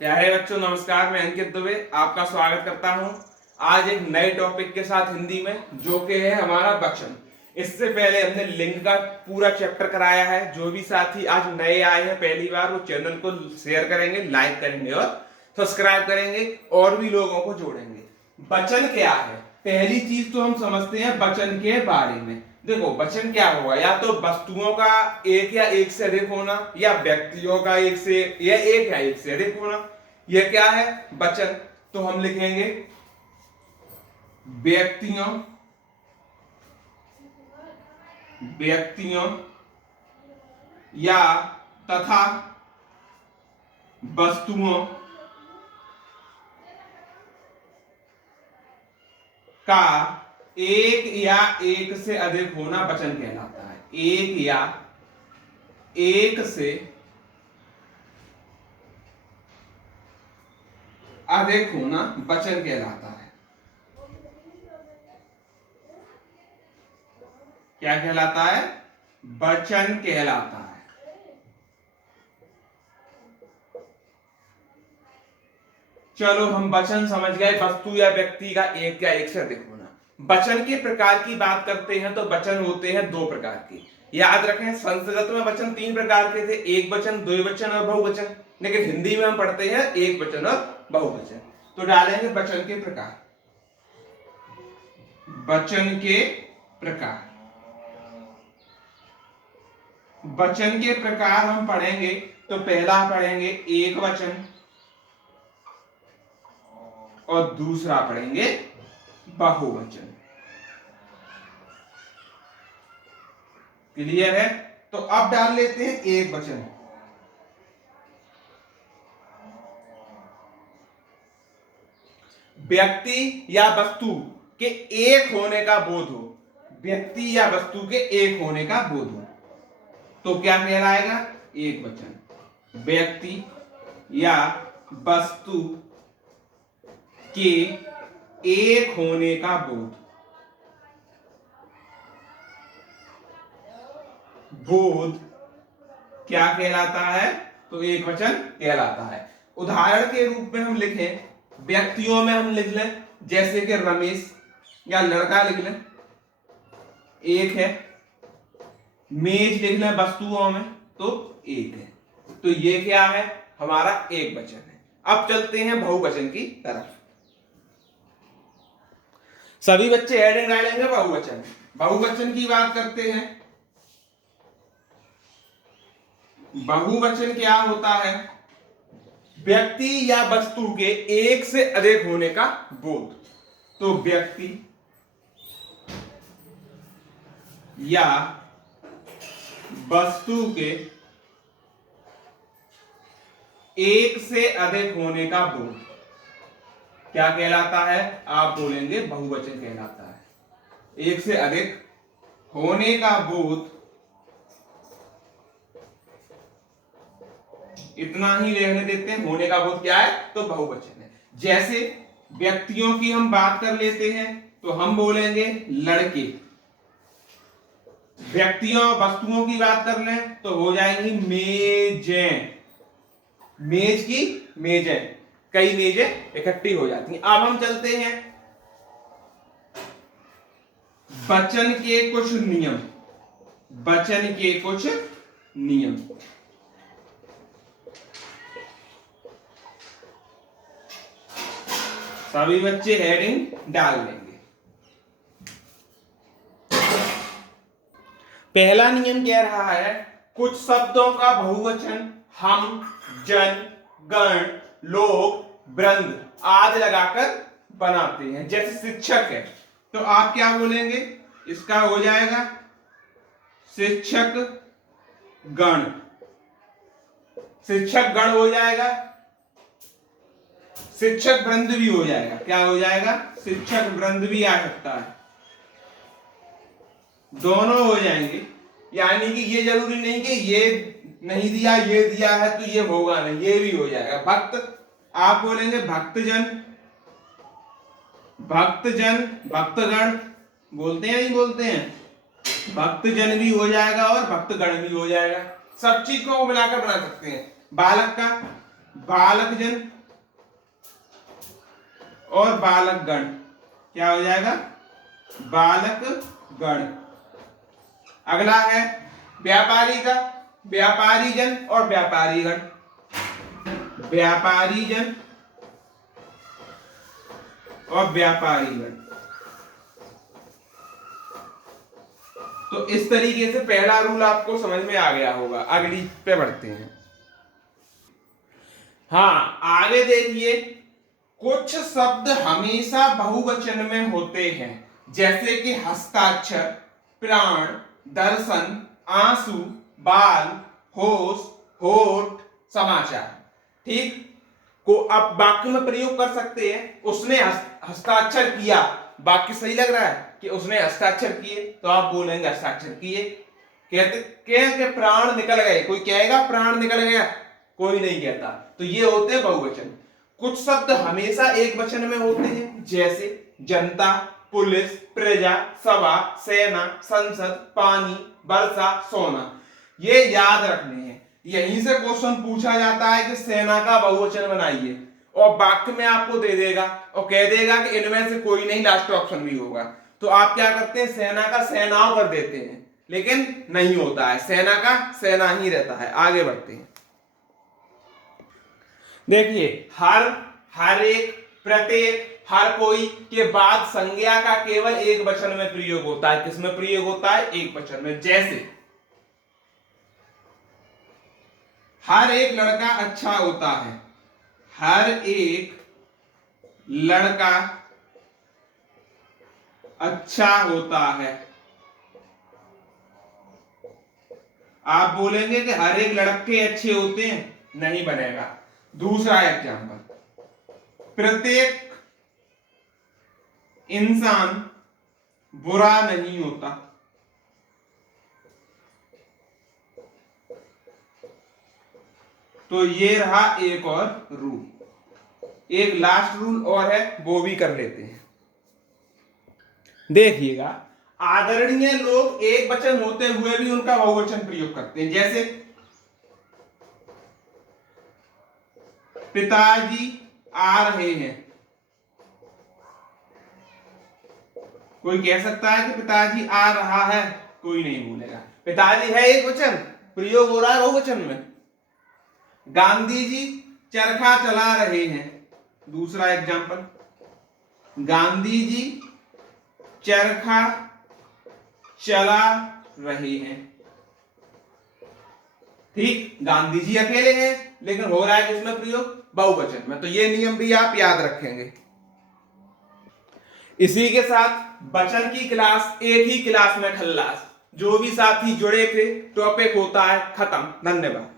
प्यारे बच्चों नमस्कार। मैं अंकित दुबे आपका स्वागत करता हूं आज एक नए टॉपिक के साथ हिंदी में, जो कि है हमारा वचन। इससे पहले हमने लिंग का पूरा चैप्टर कराया है। जो भी साथी आज नए आए हैं पहली बार, वो चैनल को शेयर करेंगे, लाइक करेंगे और सब्सक्राइब करेंगे और भी लोगों को जोड़ेंगे। वचन क्या है? पहली चीज तो हम समझते हैं वचन के बारे में। देखो वचन क्या होगा, या तो वस्तुओं का एक या एक से अधिक होना, या व्यक्तियों का एक से या एक से अधिक होना। यह क्या है? वचन। तो हम लिखेंगे व्यक्तियों व्यक्तियों या तथा वस्तुओं का एक या एक से अधिक होना वचन कहलाता है। एक या एक से अधिक होना वचन कहलाता है। क्या कहलाता है? वचन कहलाता है। चलो हम वचन समझ गए, वस्तु या व्यक्ति का एक या एक से अधिक होना। वचन के प्रकार की बात करते हैं तो वचन होते हैं दो प्रकार के। याद रखें, संस्कृत में वचन तीन प्रकार के थे, एक वचन, द्विवचन और बहुवचन। लेकिन हिंदी में हम पढ़ते हैं एक वचन और बहुवचन। तो डालेंगे वचन के प्रकार। वचन के प्रकार वचन के प्रकार हम पढ़ेंगे तो पहला पढ़ेंगे एक वचन और दूसरा पढ़ेंगे बहुवचन। क्लियर है? तो अब डाल लेते हैं एक वचन। व्यक्ति या वस्तु के एक होने का बोध हो। व्यक्ति या वस्तु के एक होने का बोध हो तो क्या कहलाएगा? एक वचन। व्यक्ति या वस्तु के एक होने का बोध क्या कहलाता है? तो एक वचन कहलाता है। उदाहरण के रूप में हम लिखें, व्यक्तियों में हम लिख लें जैसे कि रमेश या लड़का लिख लें, एक है। मेज लिख लें वस्तुओं में तो एक है। तो ये क्या है? हमारा एक वचन है। अब चलते हैं बहुवचन की तरफ। सभी बच्चे हेडिंग डालेंगे बहुवचन। बहुवचन की बात करते हैं। बहुवचन क्या होता है? व्यक्ति या वस्तु के एक से अधिक होने का बोध। तो व्यक्ति या वस्तु के एक से अधिक होने का बोध क्या कहलाता है? आप बोलेंगे बहुवचन कहलाता है। एक से अधिक होने का बोध, इतना ही रहने देते हैं। होने का बोध क्या है? तो बहुवचन है। जैसे व्यक्तियों की हम बात कर लेते हैं तो हम बोलेंगे लड़के। व्यक्तियों वस्तुओं की बात कर लें तो हो जाएंगी मेजें। मेज की मेजें, कई मेजें इकट्ठी हो जाती हैं। अब हम चलते हैं वचन के कुछ नियम। वचन के कुछ नियम। सभी बच्चे हेडिंग डाल लेंगे। पहला नियम कह रहा है, कुछ शब्दों का बहुवचन हम, जन, गण, लोग, वृंद आदि लगाकर बनाते हैं। जैसे शिक्षक है तो आप क्या बोलेंगे? इसका हो जाएगा शिक्षक गण। शिक्षक गण हो जाएगा, शिक्षक वृंद भी हो जाएगा। क्या हो जाएगा? शिक्षक वृंद भी आ सकता है, दोनों हो जाएंगे। यानी कि ये जरूरी नहीं कि ये नहीं दिया ये दिया है तो ये होगा नहीं, ये भी हो जाएगा। भक्त, आप बोलेंगे भक्तजन, भक्तजन, भक्तगण बोलते हैं नहीं बोलते हैं? भक्तजन भी हो जाएगा और भक्तगण भी हो जाएगा। सब चीज को मिलाकर बना सकते हैं। बालक का बालकजन और बालकगण। क्या हो जाएगा? बालकगण। अगला है व्यापारी का, व्यापारीजन और व्यापारीगण। व्यापारीजन और व्यापारीगण। तो इस तरीके से पहला रूल आपको समझ में आ गया होगा। अगली पे बढ़ते हैं। हाँ, आगे देखिए, कुछ शब्द हमेशा बहुवचन में होते हैं, जैसे कि हस्ताक्षर, प्राण, दर्शन, आंसू, बाल, होश, होठ, समाचार। ठीक को अब वाक्य में प्रयोग कर सकते हैं। उसने हस्ताक्षर किया, वाक्य सही लग रहा है कि उसने हस्ताक्षर किए, तो आप बोलेंगे हस्ताक्षर किए। कहते के प्राण निकल गए, कोई कहेगा प्राण निकल गया? कोई नहीं कहता। तो ये होते हैं बहुवचन। कुछ शब्द हमेशा एक वचन में होते हैं, जैसे जनता, पुलिस, प्रजा, सभा, सेना, संसद, पानी, वर्षा, सोना। ये याद रखने हैं। यहीं से क्वेश्चन पूछा जाता है कि सेना का बहुवचन बनाइए, और वाक्य में आपको दे देगा और कह देगा कि इनमें से कोई नहीं, लास्ट ऑप्शन भी होगा। तो आप क्या करते हैं? सेना का सेनाओं कर देते हैं, लेकिन नहीं होता है, सेना का सेना ही रहता है। आगे बढ़ते हैं। देखिए, हर एक, प्रत्येक, हर कोई के बाद संज्ञा का केवल एक वचन में प्रयोग होता है। किसमें प्रयोग होता है? एक वचन में। जैसे हर एक लड़का अच्छा होता है। हर एक लड़का अच्छा होता है। आप बोलेंगे कि हर एक लड़के अच्छे होते हैं, नहीं बनेगा। दूसरा एग्जाम्पल, प्रत्येक इंसान बुरा नहीं होता। तो ये रहा एक और रूल। एक लास्ट रूल और है, वो भी कर लेते हैं। देखिएगा, आदरणीय लोग एक वचन होते हुए भी उनका बहुवचन प्रयोग करते हैं। जैसे पिताजी आ रहे हैं। कोई कह सकता है कि पिताजी आ रहा है? कोई नहीं बोलेगा। पिताजी है एक वचन, प्रयोग हो रहा है बहुवचन में। गांधी जी चरखा चला रहे हैं। दूसरा एग्जाम्पल, गांधी जी चरखा चला रहे हैं। ठीक, गांधी जी अकेले हैं, लेकिन हो रहा है किसमें प्रयोग? बहुवचन में। तो ये नियम भी आप याद रखेंगे। इसी के साथ वचन की क्लास, एक ही क्लास में खल्लास। जो भी साथी जुड़े थे, टॉपिक होता है खत्म। धन्यवाद।